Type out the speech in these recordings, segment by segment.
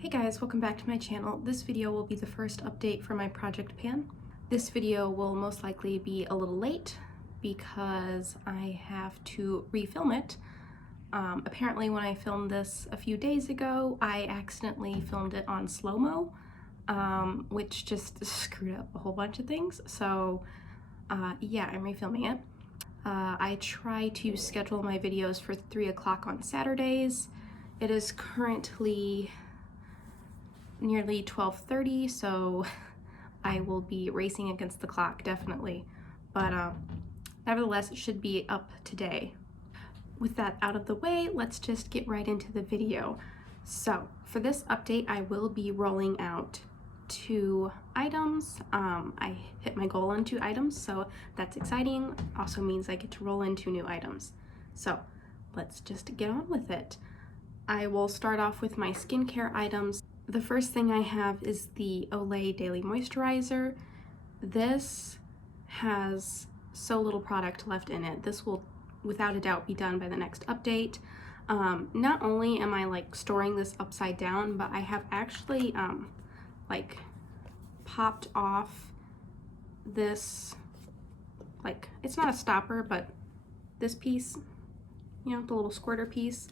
Hey guys, welcome back to my channel. This video will be the first update for my project pan. This video will most likely be a little late because I have to refilm it. Apparently when I filmed this a few days ago, I accidentally filmed it on slow-mo, which just screwed up a whole bunch of things. So yeah, I'm refilming it. I try to schedule my videos for 3 o'clock on Saturdays. It is currently nearly 12:30, so I will be racing against the clock, definitely. But nevertheless, it should be up today. With that out of the way, let's just get right into the video. So for this update, I will be rolling out 2 items. I hit my goal on 2 items, so that's exciting. Also means I get to roll in 2 new items. So let's just get on with it. I will start off with my skincare items. The first thing I have is the Olay Daily Moisturizer. This has so little product left in it. This will without a doubt be done by the next update. Not only am I like storing this upside down, but I have actually like popped off this, like, it's not a stopper, but this piece, you know, the little squirter piece,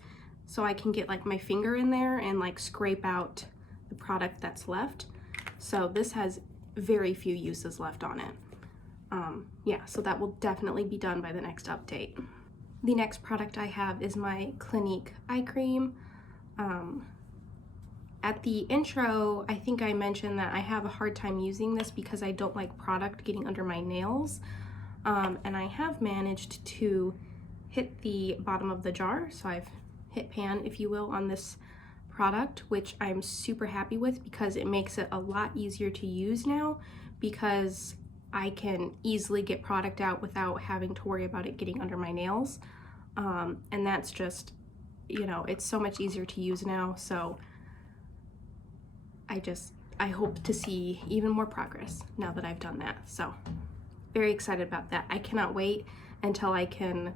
so I can get like my finger in there and like scrape out the product that's left. So this has very few uses left on it. Yeah, so that will definitely be done by the next update. The next product I have is my Clinique eye cream. At the intro, I think I mentioned that I have a hard time using this because I don't like product getting under my nails. And I have managed to hit the bottom of the jar, so I've hit pan, if you will, on this product, which I'm super happy with because it makes it a lot easier to use now, because I can easily get product out without having to worry about it getting under my nails. And that's just, you know, it's so much easier to use now. So I hope to see even more progress now that I've done that. So very excited about that. I cannot wait until I can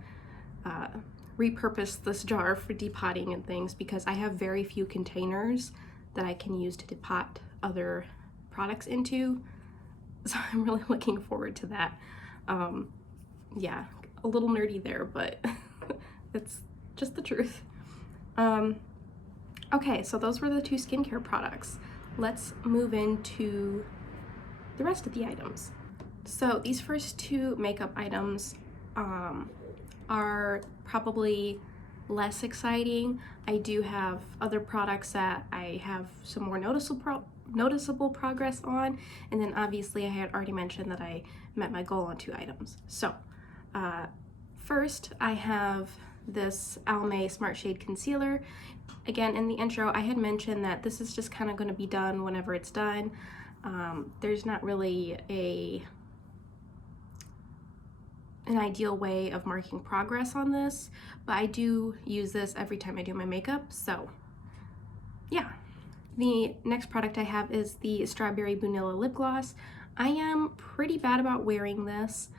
repurpose this jar for depotting and things, because I have very few containers that I can use to depot other products into. So I'm really looking forward to that. Yeah, a little nerdy there, but it's just the truth. Okay, so those were the 2 skincare products. Let's move into the rest of the items. So these first 2 makeup items are probably less exciting. I do have other products that I have some more noticeable progress on, and then obviously I had already mentioned that I met my goal on 2 items. So first I have this Almay Smart Shade Concealer. Again, in the intro I had mentioned that this is just kind of going to be done whenever it's done. There's not really an ideal way of marking progress on this, but I do use this every time I do my makeup, so yeah. The next product I have is the Strawberry Boonilla Lip Gloss. I am pretty bad about wearing this.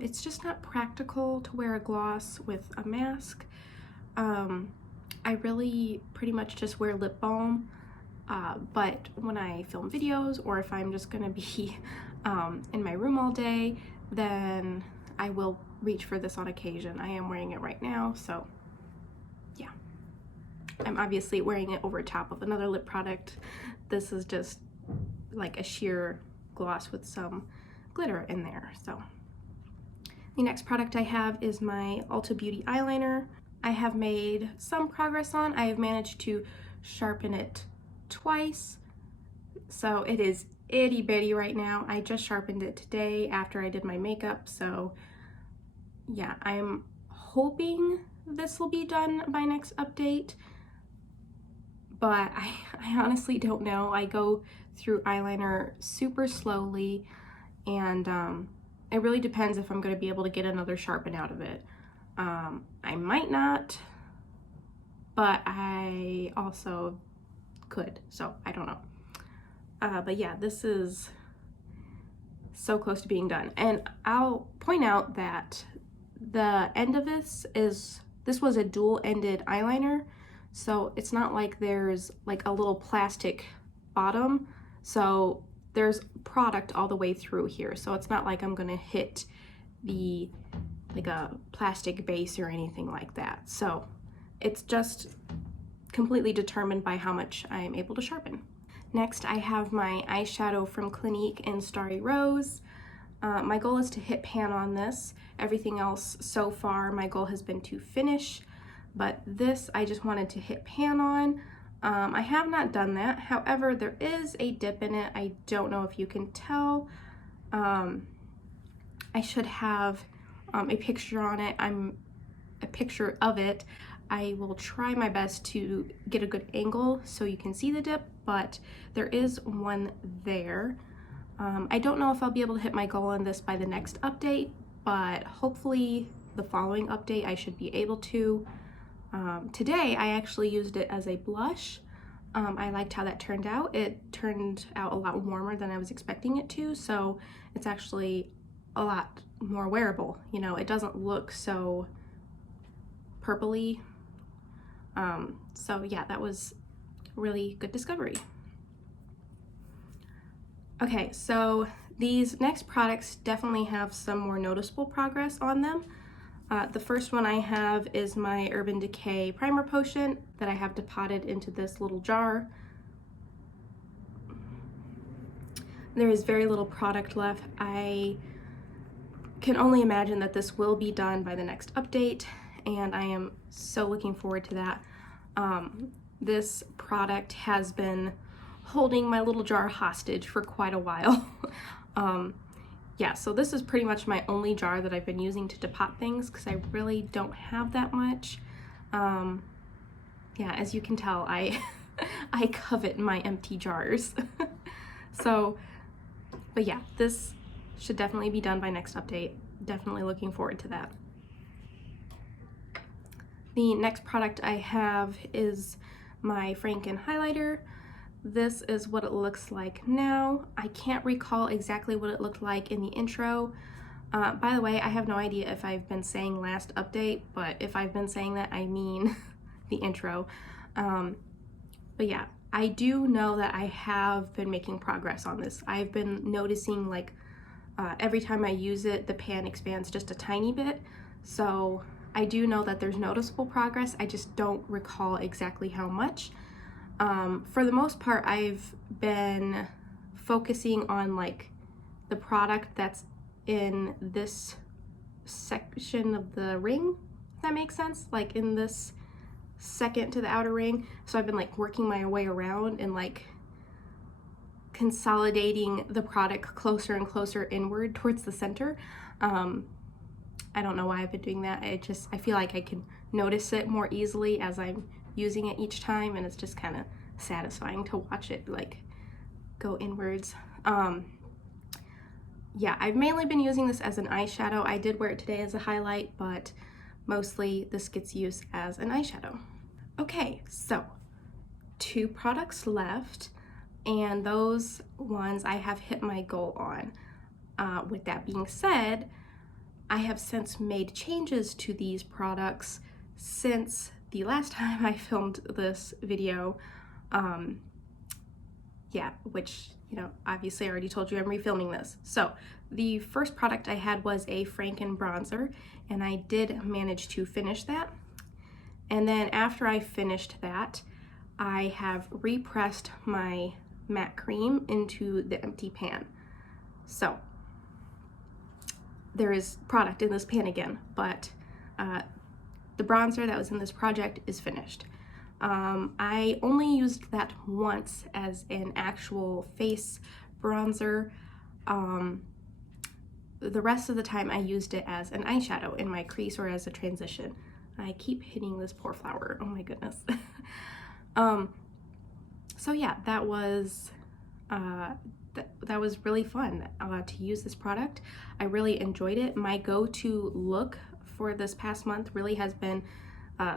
It's just not practical to wear a gloss with a mask. I really pretty much just wear lip balm, but when I film videos, or if I'm just gonna be in my room all day, then I will reach for this on occasion. I am wearing it right now, so yeah. I'm obviously wearing it over top of another lip product. This is just like a sheer gloss with some glitter in there. So the next product I have is my Ulta Beauty eyeliner. I have made some progress on. I have managed to sharpen it twice, so it is itty bitty right now. I just sharpened it today after I did my makeup, so yeah, I'm hoping this will be done by next update, but I honestly don't know. I go through eyeliner super slowly, and it really depends if I'm going to be able to get another sharpen out of it. I might not, but I also could, so I don't know. But yeah, this is so close to being done. And I'll point out that the end of this was a dual-ended eyeliner, So it's not like there's like a little plastic bottom. So there's product all the way through here. So it's not like I'm gonna hit the like a plastic base or anything like that. So it's just completely determined by how much I am able to sharpen. Next, I have my eyeshadow from Clinique in Starry Rose. My goal is to hit pan on this. Everything else so far, my goal has been to finish, but this I just wanted to hit pan on. I have not done that. However, there is a dip in it. I don't know if you can tell. I should have a picture on it. A picture of it. I will try my best to get a good angle so you can see the dip, but there is one there. I don't know if I'll be able to hit my goal on this by the next update, but hopefully the following update I should be able to. Today I actually used it as a blush. I liked how that turned out. It turned out a lot warmer than I was expecting it to, so it's actually a lot more wearable. You know, it doesn't look so purpley. So yeah, that was a really good discovery. Okay, so these next products definitely have some more noticeable progress on them. The first one I have is my Urban Decay Primer Potion that I have depotted into this little jar. There is very little product left. I can only imagine that this will be done by the next update, and I am so looking forward to that. This product has been holding my little jar hostage for quite a while. Yeah, so this is pretty much my only jar that I've been using to depot things because I really don't have that much. Yeah, as you can tell, I covet my empty jars. So, but yeah, this should definitely be done by next update. Definitely looking forward to that. The next product I have is my Franken highlighter. This is what it looks like now. I can't recall exactly what it looked like in the intro. By the way, I have no idea if I've been saying last update, but if I've been saying that, I mean the intro. But yeah, I do know that I have been making progress on this. I've been noticing like every time I use it, the pan expands just a tiny bit. So I do know that there's noticeable progress. I just don't recall exactly how much. For the most part, I've been focusing on like the product that's in this section of the ring, if that makes sense, like in this second to the outer ring. So I've been like working my way around and like consolidating the product closer and closer inward towards the center. I don't know why I've been doing that. I feel like I can notice it more easily as I'm using it each time, and it's just kind of satisfying to watch it like go inwards. Yeah, I've mainly been using this as an eyeshadow. I did wear it today as a highlight, but mostly this gets used as an eyeshadow. Okay, so 2 products left, and those ones I have hit my goal on. With that being said, I have since made changes to these products since the last time I filmed this video. Yeah, which, you know, obviously I already told you I'm refilming this. So the first product I had was a Franken bronzer, and I did manage to finish that. And then after I finished that, I have repressed my matte cream into the empty pan. So there is product in this pan again, but the bronzer that was in this project is finished. I only used that once as an actual face bronzer. The rest of the time I used it as an eyeshadow in my crease or as a transition. I keep hitting this poor flower, oh my goodness. So yeah, that was really fun to use this product. I really enjoyed it. My go-to look for this past month really has been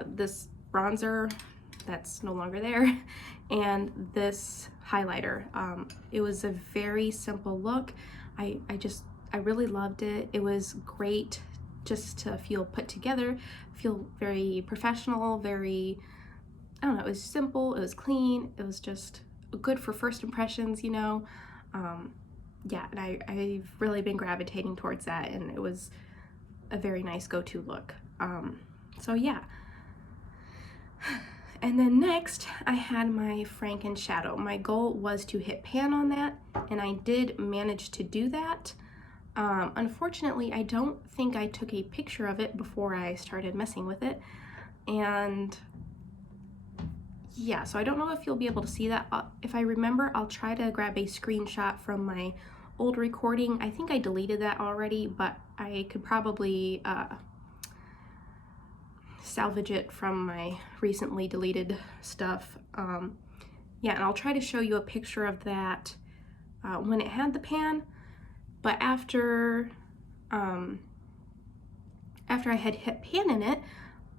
this bronzer that's no longer there and this highlighter. It was a very simple look. I really loved it. It was great just to feel put together, feel very professional, very, I don't know, it was simple, it was clean, it was just good for first impressions, you know. Yeah, and I've really been gravitating towards that, and it was a very nice go-to look. So yeah. And then next, I had my Franken shadow. My goal was to hit pan on that, and I did manage to do that. Unfortunately, I don't think I took a picture of it before I started messing with it. And yeah, so I don't know if you'll be able to see that. If I remember, I'll try to grab a screenshot from my old recording. I think I deleted that already, but I could probably salvage it from my recently deleted stuff. Yeah, and I'll try to show you a picture of that when it had the pan, but after I had hit pan in it,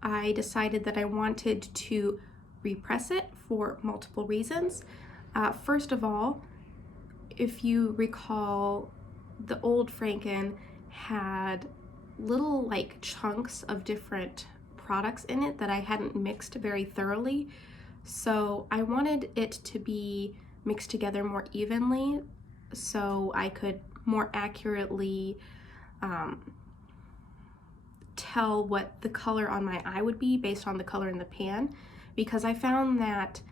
I decided that I wanted to repress it for multiple reasons. First of all, if you recall, the old Franken had little like chunks of different products in it that I hadn't mixed very thoroughly. So I wanted it to be mixed together more evenly so I could more accurately tell what the color on my eye would be based on the color in the pan, because I found that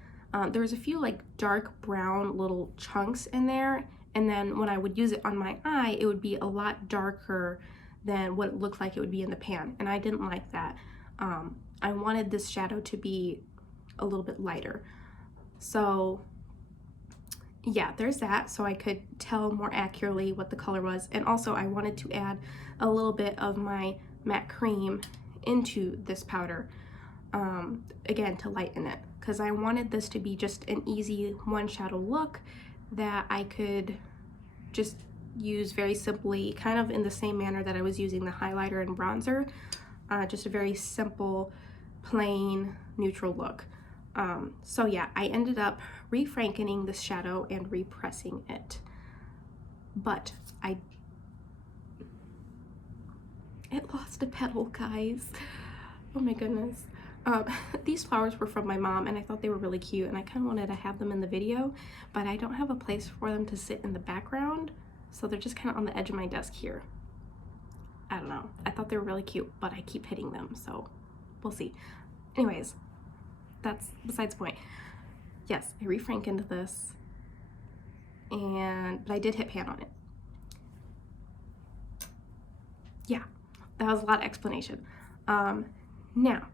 there was a few like dark brown little chunks in there, and then when I would use it on my eye, it would be a lot darker than what it looked like it would be in the pan, and I didn't like that. I wanted this shadow to be a little bit lighter. So yeah, there's that, so I could tell more accurately what the color was. And also I wanted to add a little bit of my matte cream into this powder, again, to lighten it, because I wanted this to be just an easy one shadow look that I could just use very simply, kind of in the same manner that I was using the highlighter and bronzer, just a very simple, plain, neutral look. So yeah, I ended up refrankening this shadow and repressing it, but it lost a petal, guys. Oh my goodness. These flowers were from my mom, and I thought they were really cute, and I kind of wanted to have them in the video, but I don't have a place for them to sit in the background, so they're just kind of on the edge of my desk here. I don't know. I thought they were really cute, but I keep hitting them, so we'll see. Anyways, that's besides the point. Yes, I refrankened this, but I did hit pan on it. Yeah, that was a lot of explanation. Now,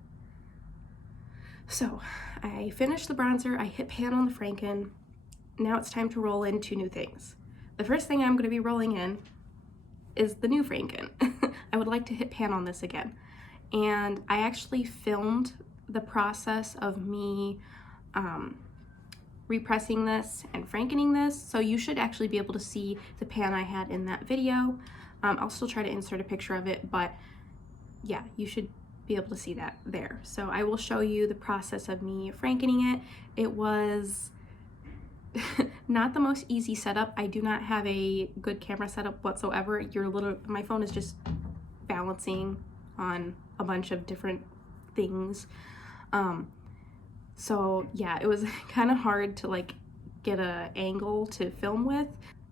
so I finished the bronzer, I hit pan on the Franken. Now it's time to roll into new things. The first thing I'm going to be rolling in is the new Franken. I would like to hit pan on this again. And I actually filmed the process of me repressing this and Frankening this, so you should actually be able to see the pan I had in that video. I'll still try to insert a picture of it, but yeah, you should be able to see that there. So I will show you the process of me Frankening it. It was not the most easy setup. I do not have a good camera setup whatsoever. My phone is just balancing on a bunch of different things. So yeah, it was kind of hard to like get a angle to film with.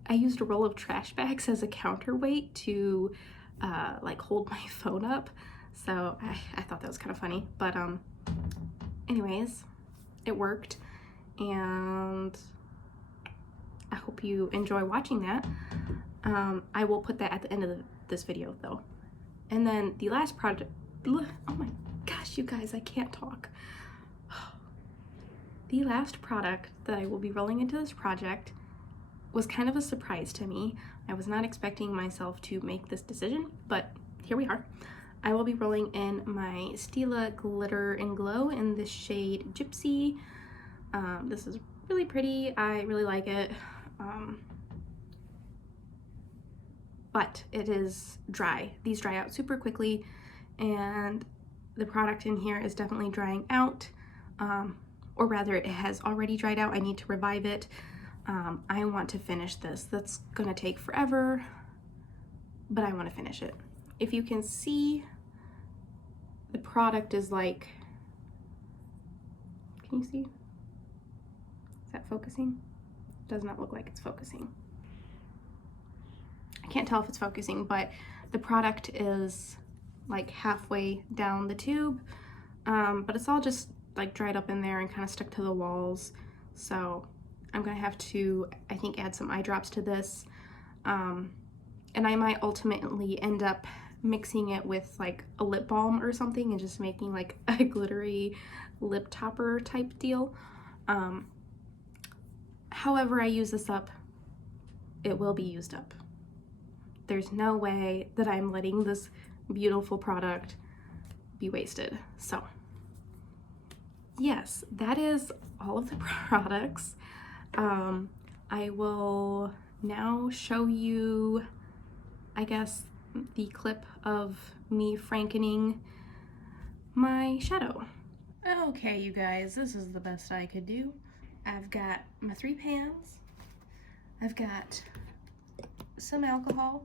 I used a roll of trash bags as a counterweight to like hold my phone up. So I thought that was kind of funny, but anyways, it worked, and I hope you enjoy watching that. I will put that at the end of this video though. And then the last project, oh my gosh, you guys, I can't talk. The last product that I will be rolling into this project was kind of a surprise to me. I was not expecting myself to make this decision, but here we are. I will be rolling in my Stila Glitter and Glow in the shade Gypsy. This is really pretty. I really like it. But it is dry. These dry out super quickly, and the product in here is definitely drying out, or rather it has already dried out. I need to revive it. I want to finish this. That's gonna take forever, but I want to finish it. If you can see, the product is like Can you see? Is that focusing? Does not look like it's focusing. I can't tell if it's focusing, but the product is like halfway down the tube, but it's all just like dried up in there and kind of stuck to the walls. So I'm gonna have to, I think, add some eye drops to this. And I might ultimately end up mixing it with like a lip balm or something and just making like a glittery lip topper type deal. However I use this up, it will be used up. There's no way that I'm letting this beautiful product be wasted. So yes, that is all of the products. I will now show you, I guess, the clip of me frankening my shadow. Okay, you guys, this is the best I could do. I've got my 3 pans. I've got some alcohol,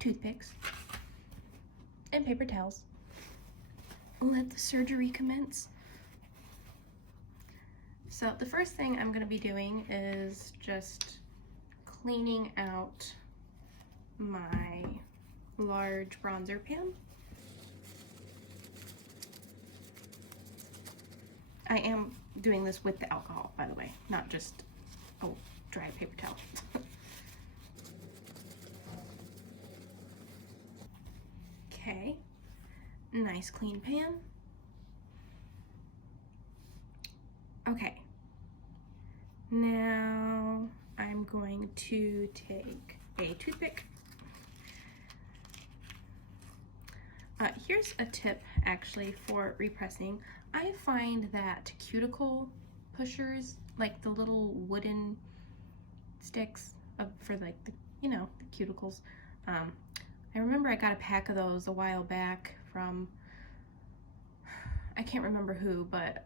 toothpicks, and paper towels. Let the surgery commence. So the first thing I'm going to be doing is just cleaning out my large bronzer pan. I am doing this with the alcohol, by the way, not just a dry paper towel. Okay, nice clean pan. Okay, now I'm going to take a toothpick. Here's a tip actually for repressing. I find that cuticle pushers, like the little wooden sticks for like the, you know, the cuticles. I remember I got a pack of those a while back from, I can't remember who, but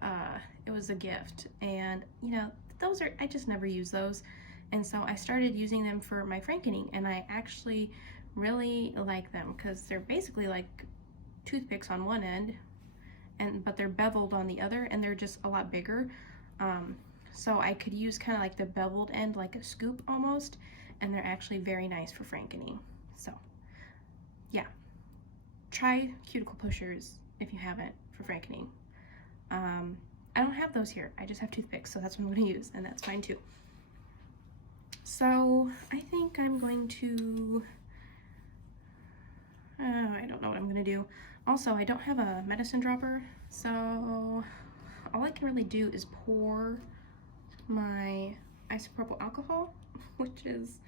it was a gift, and you know, those are, I just never use those, and so I started using them for my frankening, and I actually really like them because they're basically like toothpicks on one end, but they're beveled on the other, and they're just a lot bigger. So I could use kind of like the beveled end like a scoop almost, and they're actually very nice for frankening. So yeah, try cuticle pushers if you haven't for frankening. I don't have those here, I just have toothpicks, so that's what I'm going to use, and that's fine too. So I think I'm going to, I don't know what I'm going to do. Also, I don't have a medicine dropper, so all I can really do is pour my isopropyl alcohol, which is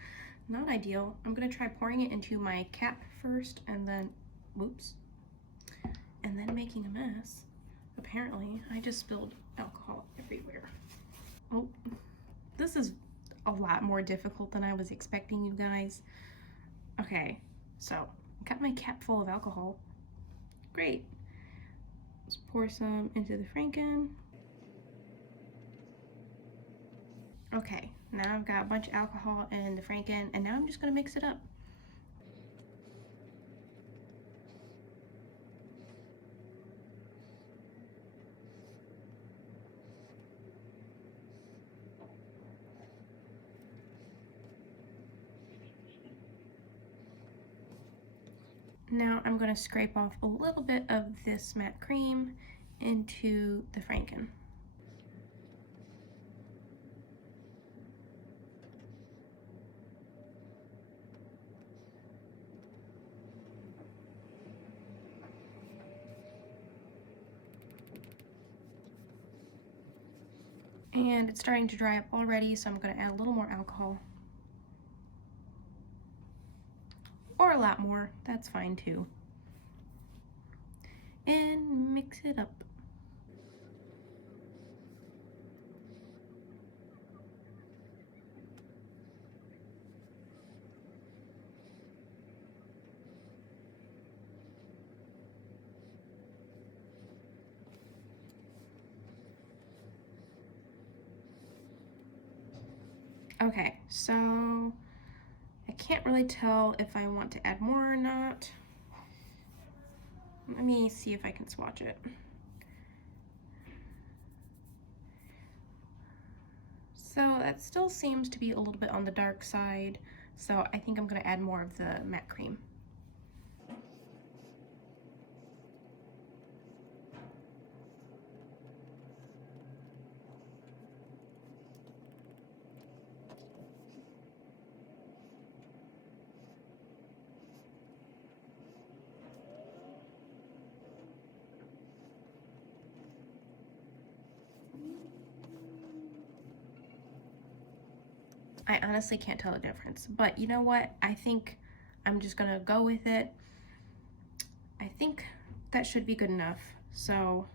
not ideal. I'm going to try pouring it into my cap first, and then, whoops, and then making a mess. Apparently, I just spilled alcohol everywhere. Oh, this is a lot more difficult than I was expecting, you guys. Okay, so I got my cap full of alcohol. Great. Let's pour some into the Franken. Okay, now I've got a bunch of alcohol in the Franken, and now I'm just gonna mix it up. Now I'm going to scrape off a little bit of this matte cream into the Franken. And it's starting to dry up already, so I'm going to add a little more alcohol. Or a lot more, that's fine too. And mix it up. Okay, so I can't really tell if I want to add more or not. Let me see if I can swatch it. So that still seems to be a little bit on the dark side, so I think I'm going to add more of the matte cream. I honestly can't tell the difference, but you know what? I think I'm just gonna go with it. I think that should be good enough. So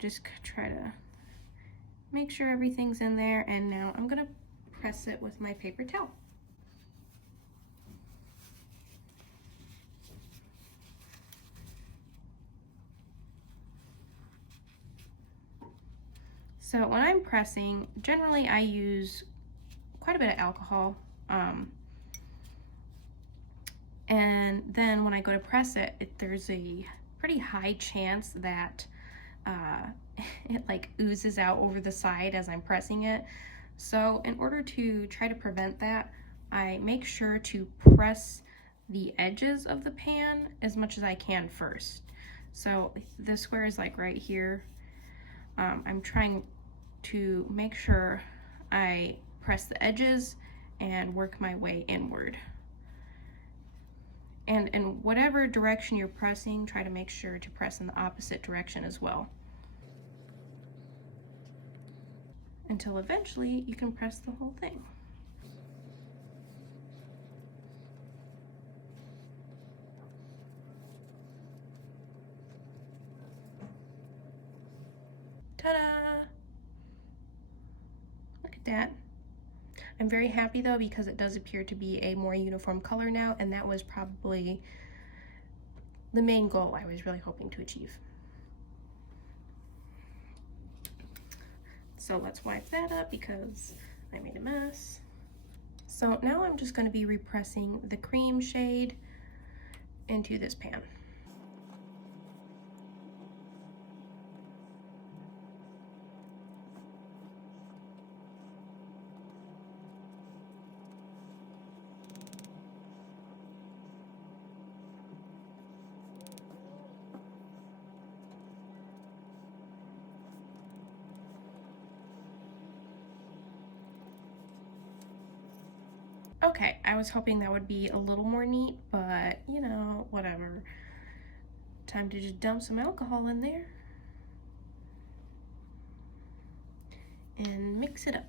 just try to make sure everything's in there, and now I'm gonna press it with my paper towel. So when I'm pressing, generally I use quite a bit of alcohol, and then when I go to press it, there's a pretty high chance that it like oozes out over the side as I'm pressing it. So in order to try to prevent that, I make sure to press the edges of the pan as much as I can first. So this square is like right here. I'm trying to make sure I press the edges and work my way inward. And in whatever direction you're pressing, try to make sure to press in the opposite direction as well. Until eventually you can press the whole thing. Ta-da! Look at that. I'm very happy though, because it does appear to be a more uniform color now, and that was probably the main goal I was really hoping to achieve. So let's wipe that up because I made a mess. So now I'm just going to be repressing the cream shade into this pan. Okay, I was hoping that would be a little more neat, but you know, whatever. Time to just dump some alcohol in there and mix it up.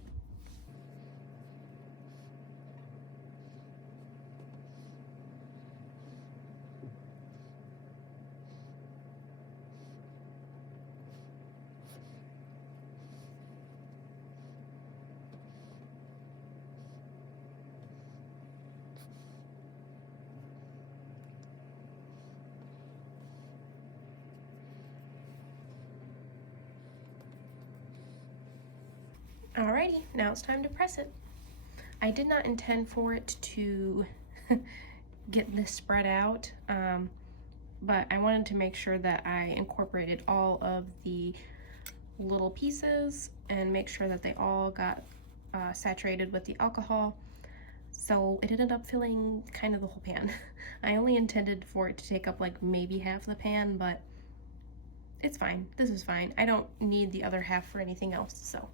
Alrighty, now it's time to press it. I did not intend for it to get this spread out, but I wanted to make sure that I incorporated all of the little pieces and make sure that they all got saturated with the alcohol. So it ended up filling kind of the whole pan. I only intended for it to take up like maybe half the pan, but it's fine. This is fine. I don't need the other half for anything else, so.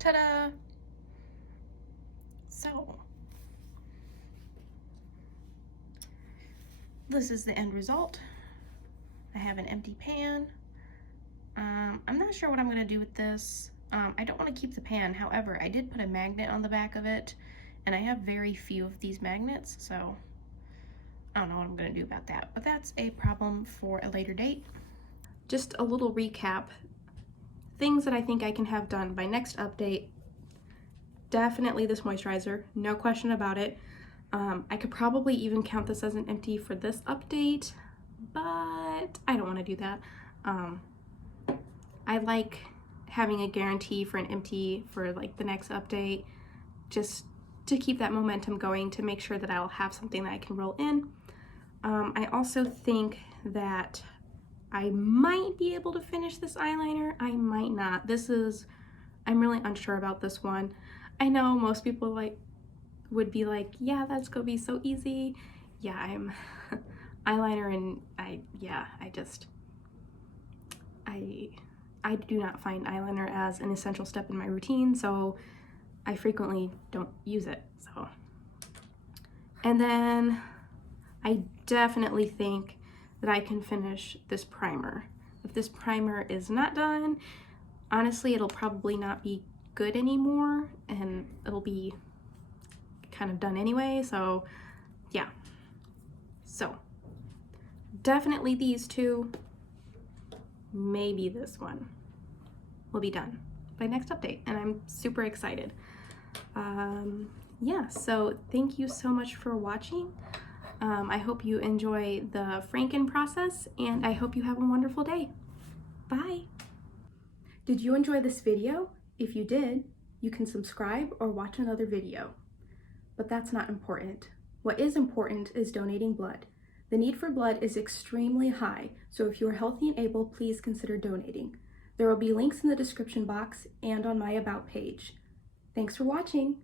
Ta-da! So, this is the end result. I have an empty pan. I'm not sure what I'm gonna do with this. I don't want to keep the pan. However, I did put a magnet on the back of it, and I have very few of these magnets, so I don't know what I'm gonna do about that, but that's a problem for a later date. Just a little recap. Things that I think I can have done by next update. Definitely this moisturizer, no question about it. I could probably even count this as an empty for this update, but I don't want to do that. I like having a guarantee for an empty for like the next update, just to keep that momentum going, to make sure that I'll have something that I can roll in. I also think that I might be able to finish this eyeliner. I might not. I'm really unsure about this one. I know most people would be like, yeah, that's gonna be so easy. Yeah, I'm eyeliner, and I do not find eyeliner as an essential step in my routine, so I frequently don't use it. So, and then I definitely think that I can finish this primer. If this primer is not done, honestly, it'll probably not be good anymore, and it'll be kind of done anyway. So yeah, so definitely these two, maybe this one will be done by next update, and I'm super excited. Yeah, so thank you so much for watching. I hope you enjoy the Franken process, and I hope you have a wonderful day. Bye. Did you enjoy this video? If you did, you can subscribe or watch another video. But that's not important. What is important is donating blood. The need for blood is extremely high, so if you are healthy and able, please consider donating. There will be links in the description box and on my About page. Thanks for watching.